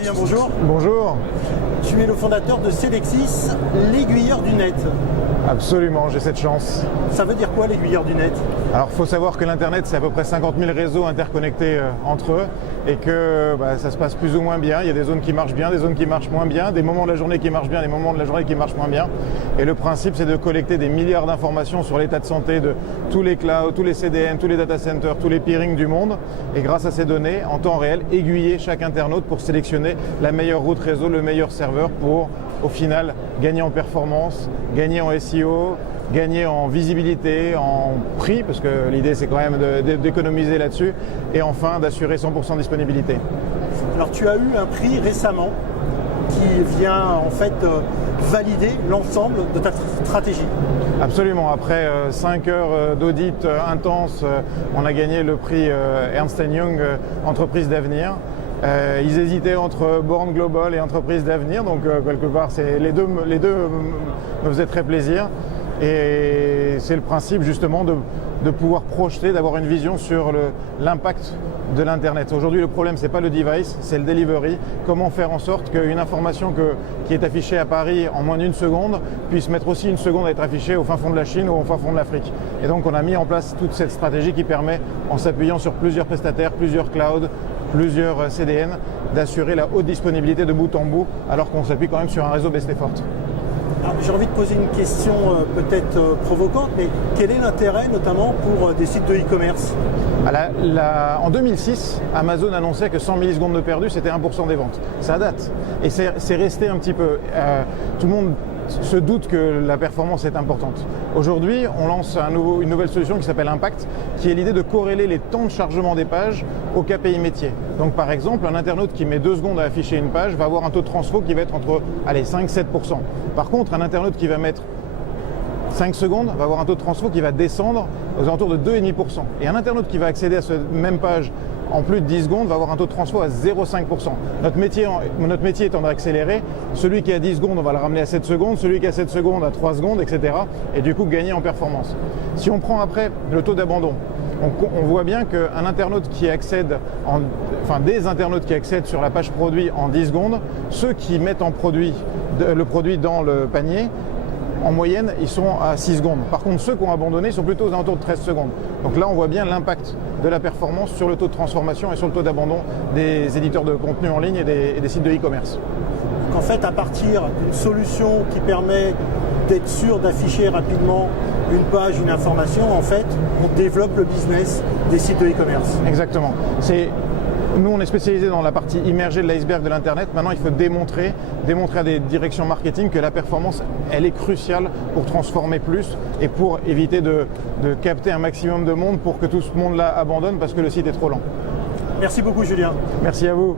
Julien, bonjour. Bonjour. Tu es le fondateur de Cedexis, l'aiguilleur du net. Absolument, j'ai cette chance. Ça veut dire quoi l'aiguilleur du net? Alors il faut savoir que l'Internet, c'est à peu près 50 000 réseaux interconnectés entre eux et que ça se passe plus ou moins bien. Il y a des zones qui marchent bien, des zones qui marchent moins bien, des moments de la journée qui marchent bien, des moments de la journée qui marchent moins bien. Et le principe, c'est de collecter des milliards d'informations sur l'état de santé de tous les clouds, tous les CDN, tous les data centers, tous les peerings du monde. Et grâce à ces données, en temps réel, aiguiller chaque internaute pour sélectionner la meilleure route réseau, le meilleur serveur pour, au final, gagner en performance, gagner en SEO, gagner en visibilité, en prix, parce que l'idée c'est quand même d'économiser là-dessus, et enfin d'assurer 100% de disponibilité. Alors tu as eu un prix récemment qui vient en fait valider l'ensemble de ta stratégie. Absolument, après 5 heures d'audit intense, on a gagné le prix Ernst & Young Entreprise d'avenir. Ils hésitaient entre Born Global et Entreprise d'avenir, donc quelque part les deux me faisaient très plaisir. Et c'est le principe justement de pouvoir projeter, d'avoir une vision sur l'impact de l'Internet. Aujourd'hui, le problème, ce n'est pas le device, c'est le delivery. Comment faire en sorte qu'une information qui est affichée à Paris en moins d'une seconde puisse mettre aussi une seconde à être affichée au fin fond de la Chine ou au fin fond de l'Afrique. Et donc, on a mis en place toute cette stratégie qui permet, en s'appuyant sur plusieurs prestataires, plusieurs clouds, plusieurs CDN, d'assurer la haute disponibilité de bout en bout, alors qu'on s'appuie quand même sur un réseau best effort. J'ai envie de poser une question peut-être provocante, mais quel est l'intérêt notamment pour des sites de e-commerce? En 2006, Amazon annonçait que 100 millisecondes de perdu, c'était 1% des ventes. Ça date. Et c'est resté un petit peu. Tout le monde se doute que la performance est importante. Aujourd'hui, on lance une nouvelle solution qui s'appelle Impact, qui est l'idée de corréler les temps de chargement des pages au KPI métier. Donc par exemple, un internaute qui met 2 secondes à afficher une page va avoir un taux de transfo qui va être entre 5-7%. Par contre, un internaute qui va mettre 5 secondes va avoir un taux de transfo qui va descendre aux alentours de 2,5%. Et un internaute qui va accéder à cette même page en plus de 10 secondes va avoir un taux de transfo à 0,5%. Notre métier étant d'accélérer, celui qui a 10 secondes, on va le ramener à 7 secondes, celui qui a 7 secondes à 3 secondes, etc. Et du coup, gagner en performance. Si on prend après le taux d'abandon, on voit bien qu'un internaute qui accède, des internautes qui accèdent sur la page produit en 10 secondes, ceux qui mettent le produit dans le panier, en moyenne, ils sont à 6 secondes. Par contre, ceux qui ont abandonné sont plutôt aux alentours de 13 secondes. Donc là, on voit bien l'impact de la performance sur le taux de transformation et sur le taux d'abandon des éditeurs de contenu en ligne et des sites de e-commerce. Donc en fait, à partir d'une solution qui permet d'être sûr d'afficher rapidement une page, une information, en fait, on développe le business des sites de e-commerce. Exactement. Nous, on est spécialisé dans la partie immergée de l'iceberg de l'Internet. Maintenant, il faut démontrer à des directions marketing que la performance, elle est cruciale pour transformer plus et pour éviter de capter un maximum de monde pour que tout ce monde-là abandonne parce que le site est trop lent. Merci beaucoup, Julien. Merci à vous.